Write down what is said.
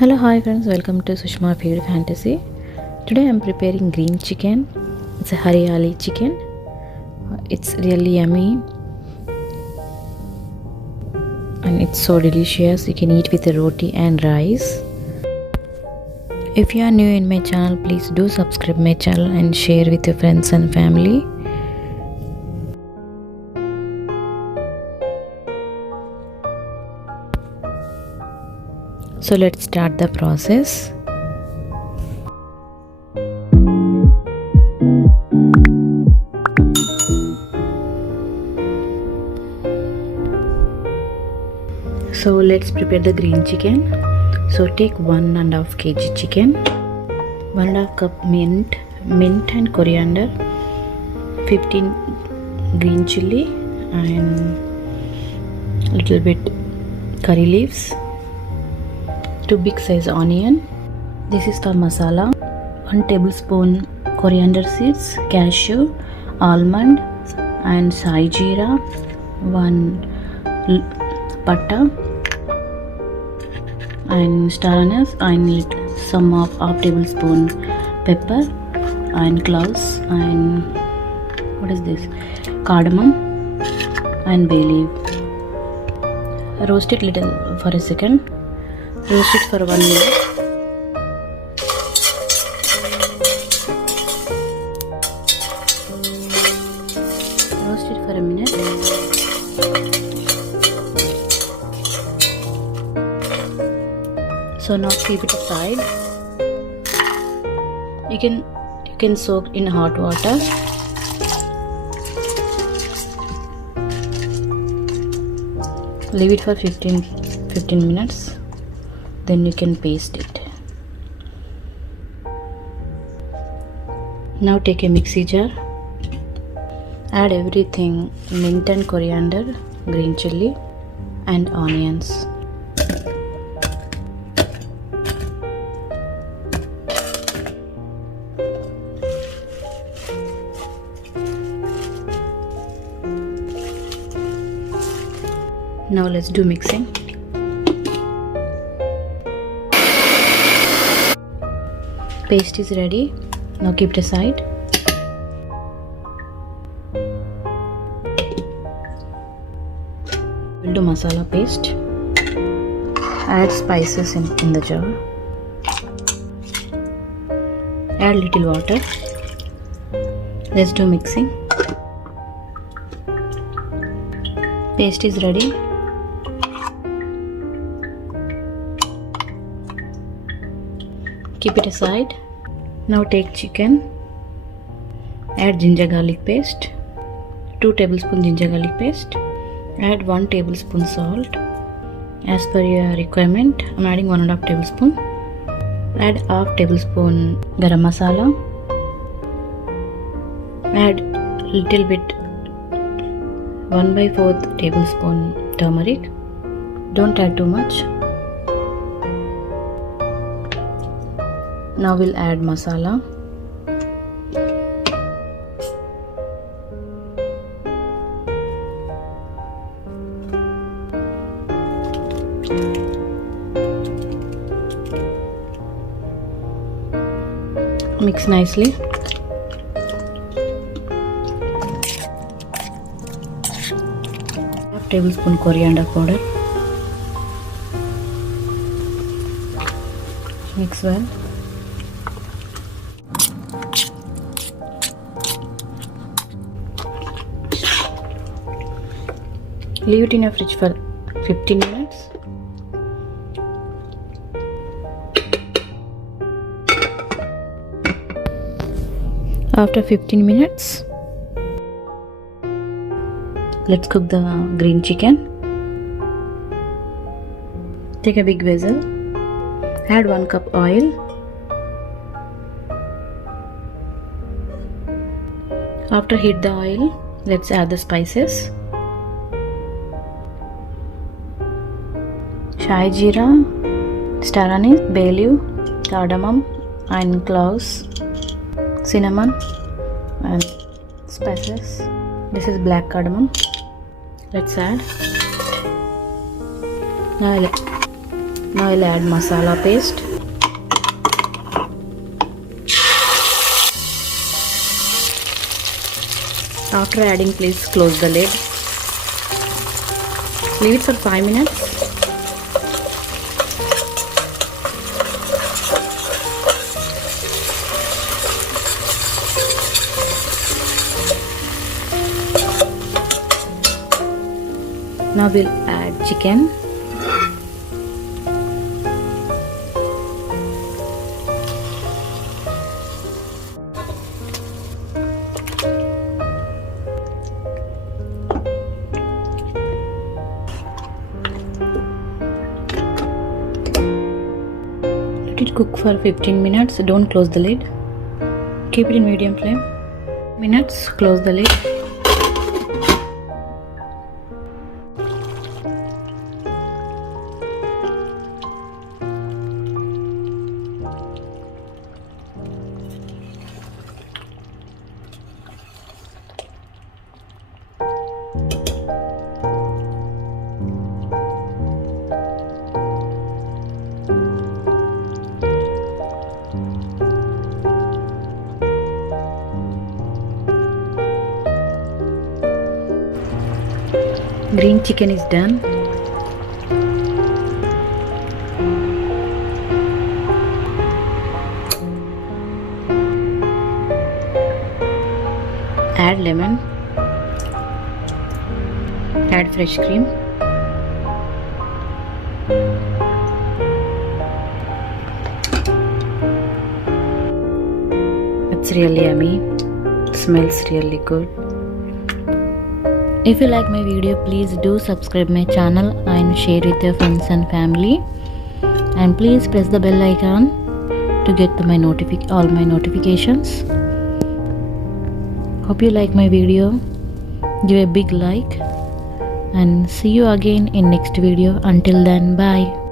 Hello, hi friends, welcome to Sushma Food Fantasy. Today I'm preparing green chicken. It's a Hariyali chicken. It's really yummy and it's so delicious. You can eat with a roti and rice. If you are new in my channel, please do subscribe my channel and share with your friends and family. So let's start the process. So let's prepare the green chicken. So take 1.5 kg chicken, 1.5 cup mint and coriander, 15 green chilli and little bit curry leaves, 2 big size onion. This is the masala. 1 tablespoon coriander seeds, cashew, almond and sai jeera, 1 patta and star anise and some of half tablespoon pepper and cloves and what is this, cardamom and bay leaf. Roast it little for a second. Roast it for 1 minute. Roast it for a minute. So now keep it aside. You can soak in hot water. Leave it for 15 minutes. Then you can paste it. Now take a mixie jar. Add everything: mint and coriander, green chilli and onions. Now let's do mixing. Paste is ready. Now keep it aside. We'll do masala paste. Add spices in the jar. Add little water. Let's do mixing. Paste is ready. Keep it aside. Now take chicken. Add ginger garlic paste. 2 tablespoons ginger garlic paste. Add 1 tablespoon salt. As per your requirement, I'm adding 1.5 tablespoon. Add half tablespoon garam masala. Add little bit 1/4 tablespoon turmeric. Don't add too much. Now we'll add masala. Mix nicely. Half tablespoon coriander powder. Mix well. Leave it in your fridge for 15 minutes. After 15 minutes, let's cook the green chicken. Take a big vessel. Add 1 cup oil. After heat the oil, let's add the spices. Sai jeera, star anise, bay leaf, cardamom and cloves, cinnamon and spices. This is black cardamom. Let's add. Now Now I'll add masala paste. After adding, please close the lid. Leave it for 5 minutes. Now we'll add chicken. Let it cook for 15 minutes. Don't close the lid. Keep it in medium flame. Minutes, close the lid. Green chicken is done. Add lemon. Add fresh cream. It's really yummy. It smells really good. If you like my video, please do subscribe my channel and share with your friends and family, and please press the bell icon to get to my all my notifications. Hope you like my video. Give a big like and see you again in next video. Until then, bye.